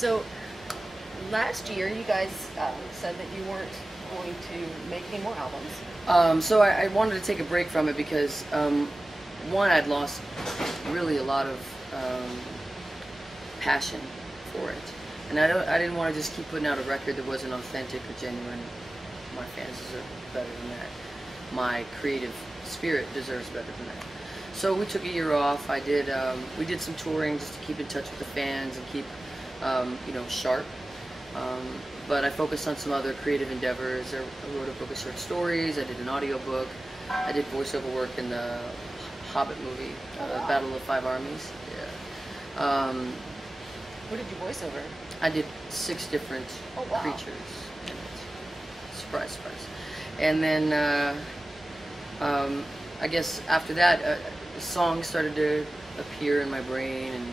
So last year you guys said that you weren't going to make any more albums. So I wanted to take a break from it because one, I'd lost really a lot of passion for it, and I didn't want to just keep putting out a record that wasn't authentic or genuine. My fans deserve better than that. My creative spirit deserves better than that. So we took a year off. We did some touring just to keep in touch with the fans and keep sharp. But I focused on some other creative endeavors. I wrote a book of short stories. I did an audiobook. I did voiceover work in the Hobbit movie, Battle of Five Armies. Yeah. What did you voice over? I did 6 different creatures in it. Surprise, surprise. And then I guess after that, songs started to appear in my brain and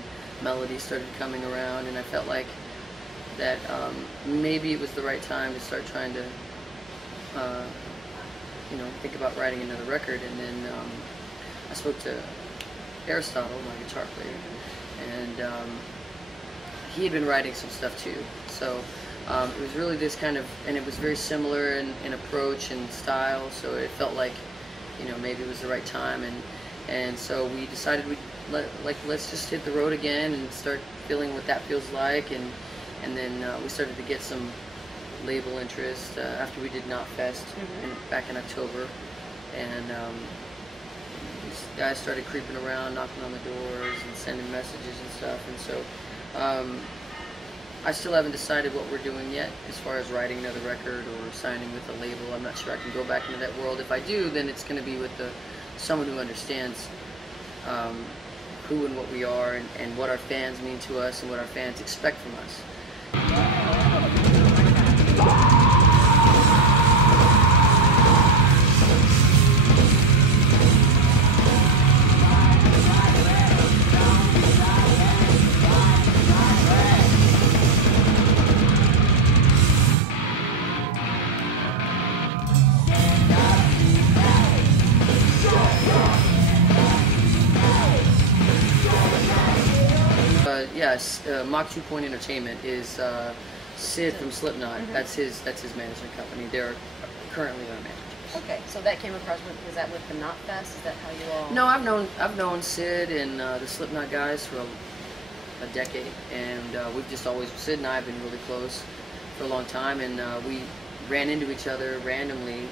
melodies started coming around, and I felt like that maybe it was the right time to start trying to think about writing another record. And then I spoke to Aristotle, my guitar player, and he had been writing some stuff too. So it was really this kind of, and it was very similar in approach and style, so it felt like maybe it was the right time, and so we decided let's just hit the road again and start feeling what that feels like, and then we started to get some label interest after we did Knotfest back in October, and these guys started creeping around, knocking on the doors and sending messages and stuff, and so I still haven't decided what we're doing yet as far as writing another record or signing with a label. I'm not sure I can go back into that world. If I do, then it's going to be with someone who understands who and what we are, and what our fans mean to us and what our fans expect from us. Yes, Mach 2 Point Entertainment is Sid from Slipknot. That's his management company. They're currently our managers. Okay, so that came across was that with the Knotfest? Is that how you all? No, I've known Sid and the Slipknot guys for a decade, and we've just always, Sid and I have been really close for a long time, and we ran into each other randomly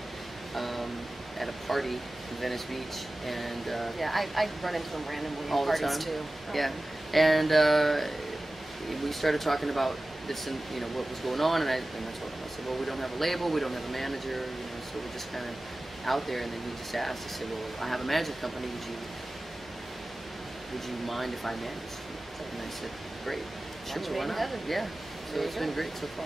at a party in Venice Beach, and yeah, I run into them randomly all at the parties time. too. Yeah, and we started talking about this and what was going on, and I told him, I said, well, we don't have a label, we don't have a manager, so we're just kind of out there. And then he just asked, he said, well, I have a management company, would you mind if I managed you? And I said, great, sure, why not? Yeah, so it's been great so far.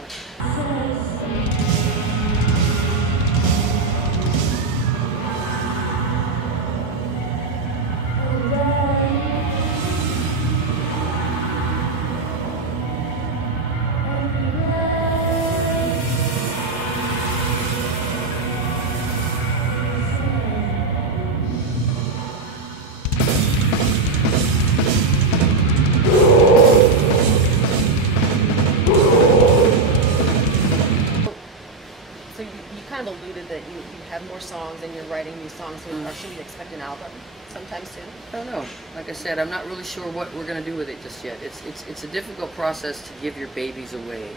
Alluded that you have more songs and you're writing new songs, so or should we expect an album sometime soon? I don't know. Like I said, I'm not really sure what we're going to do with it just yet. It's a difficult process to give your babies away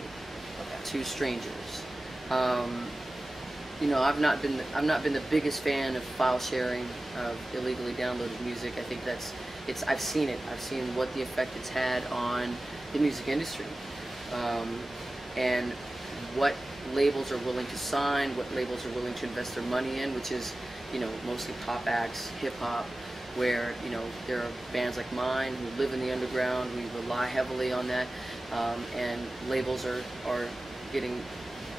to strangers. I've not been the biggest fan of file sharing of illegally downloaded music. I think I've seen it. I've seen what the effect it's had on the music industry, and what labels are willing to sign, what labels are willing to invest their money in, which is, mostly pop acts, hip hop, where, there are bands like mine who live in the underground, we rely heavily on that, and labels are getting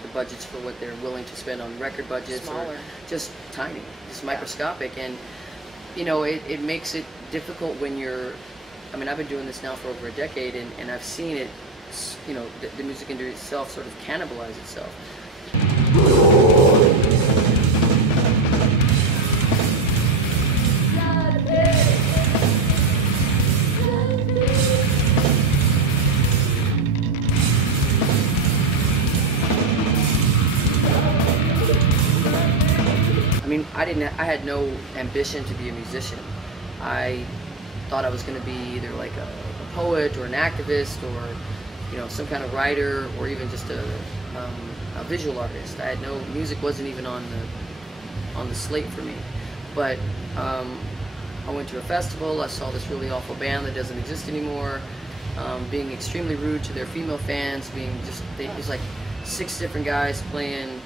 the budgets for what they're willing to spend on record budgets, smaller, or just tiny, just microscopic, and, it makes it difficult when you're, I've been doing this now for over a decade, and I've seen it, the music industry itself sort of cannibalize itself. I had no ambition to be a musician. I thought I was going to be either like a poet or an activist or, you know, some kind of writer or even just a visual artist. I had no, music wasn't even on the slate for me. But I went to a festival, I saw this really awful band that doesn't exist anymore, being extremely rude to their female fans, being just, it was like 6 different guys playing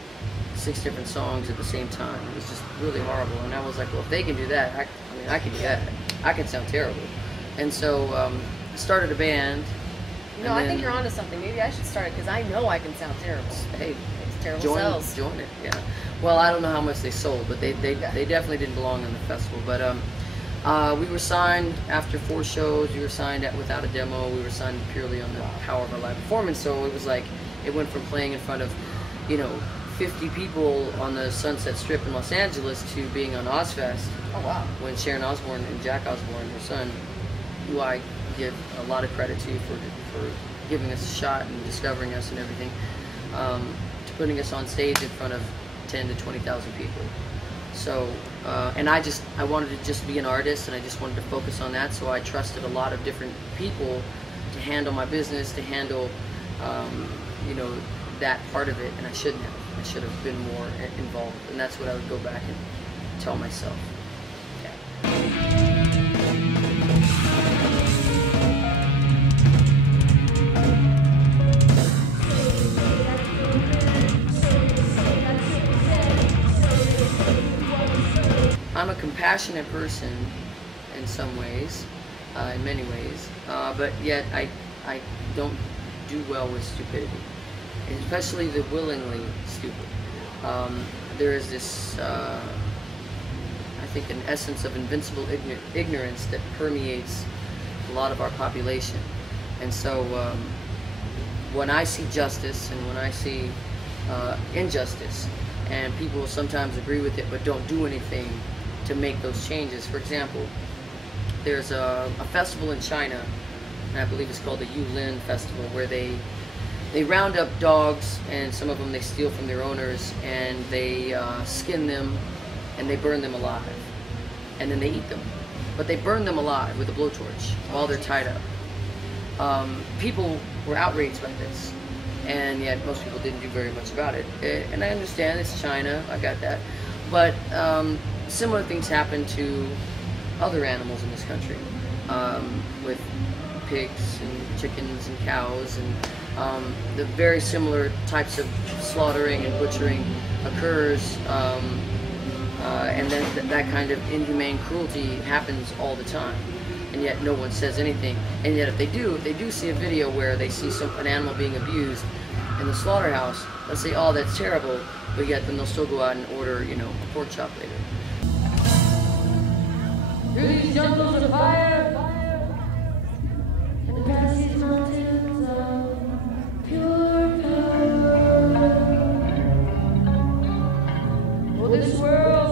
6 different songs at the same time. It was just really horrible. And I was like, well, if they can do that, I mean, I can do that. I can sound terrible. And so I started a band. You know, I think you're onto something. Maybe I should start it because I know I can sound terrible. Hey, it's terrible sales. Join it, yeah. Well, I don't know how much they sold, but they definitely didn't belong in the festival. But we were signed after 4 shows. We were signed without a demo. We were signed purely on the power of our live performance. So it was like, it went from playing in front of, you know, 50 people on the Sunset Strip in Los Angeles to being on Ozfest. Oh, wow. When Sharon Osbourne and Jack Osbourne, her son, who I give a lot of credit to for giving us a shot and discovering us and everything, to putting us on stage in front of 10 to 20,000 people. So, and I wanted to just be an artist, and I just wanted to focus on that, so I trusted a lot of different people to handle my business, to handle, you know, that part of it, and I shouldn't have. I should have been more involved, and that's what I would go back and tell myself. I'm a compassionate person in some ways, in many ways, but yet I don't do well with stupidity, especially the willingly stupid. There is this, I think, an essence of invincible ignorance that permeates a lot of our population. And so when I see justice and when I see injustice, and people will sometimes agree with it but don't do anything to make those changes. For example, there's a festival in China, and I believe it's called the Yulin Festival, where they round up dogs, and some of them they steal from their owners, and they skin them and they burn them alive, and then they eat them. But they burn them alive with a blowtorch while they're tied up. People were outraged by this, and yet most people didn't do very much about it. And I understand it's China, I got that. But similar things happen to other animals in this country, with pigs and chickens and cows, and the very similar types of slaughtering and butchering occurs, and then that kind of inhumane cruelty happens all the time, and yet no one says anything. And yet if they do see a video where they see an animal being abused in the slaughterhouse, they'll say, oh, that's terrible, but yet then they'll still go out and order, you know, a pork chop later. Through these jungles of fire, and past these mountains of pure power. Oh, this world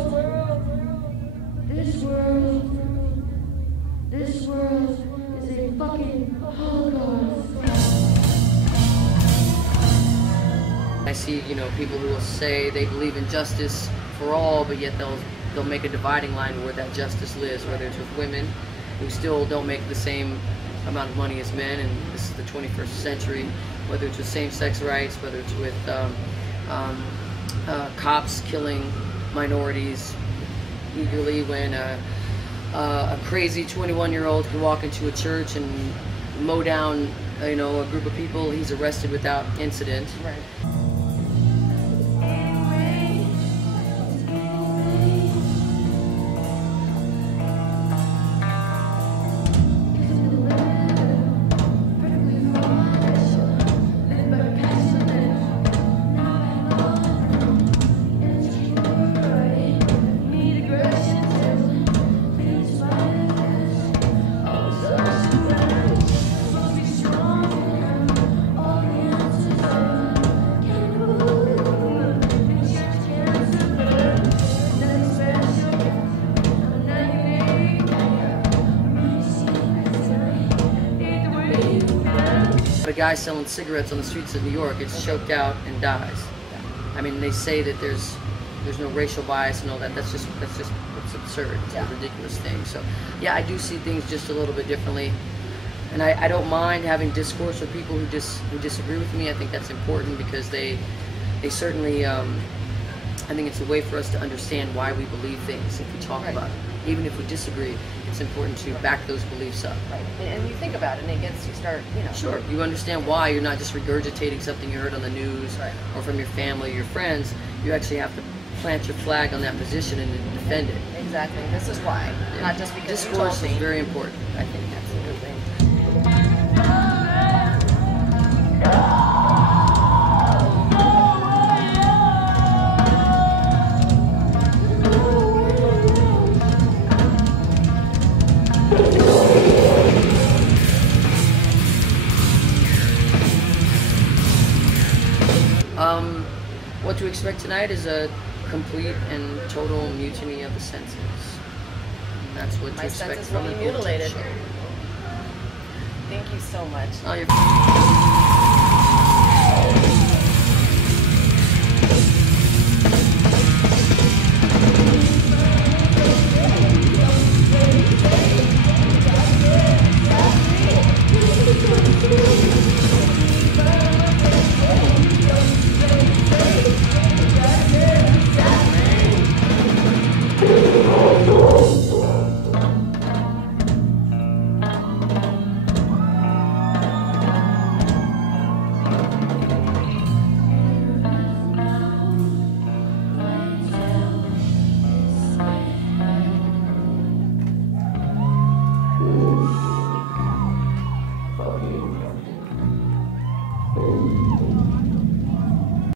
is a fucking holocaust. I see, you know, people who will say they believe in justice for all, but yet they'll make a dividing line where that justice lives, whether it's with women who still don't make the same amount of money as men, and this is the 21st century, whether it's with same-sex rights, whether it's with cops killing minorities eagerly when a crazy 21-year-old can walk into a church and mow down, you know, a group of people. He's arrested without incident. Right. A guy selling cigarettes on the streets of New York gets choked out and dies. I mean, they say that there's there's no racial bias and all that. That's absurd. It's a ridiculous thing. So yeah, I do see things just a little bit differently, and I don't mind having discourse with people who disagree with me. I think that's important because they certainly I think it's a way for us to understand why we believe things if we talk about it. Even if we disagree, it's important to back those beliefs up. Right. And you think about it, and it gets, you start, you know. Sure. You understand why you're not just regurgitating something you heard on the news or from your family or your friends. You actually have to plant your flag on that position and defend it. Exactly. This is why. Yeah. Not just because discourse is very important, I think. Absolutely. What to expect tonight is a complete and total mutiny of the senses. And that's what to expect from the mutilated. Thank you so much. Oh, you're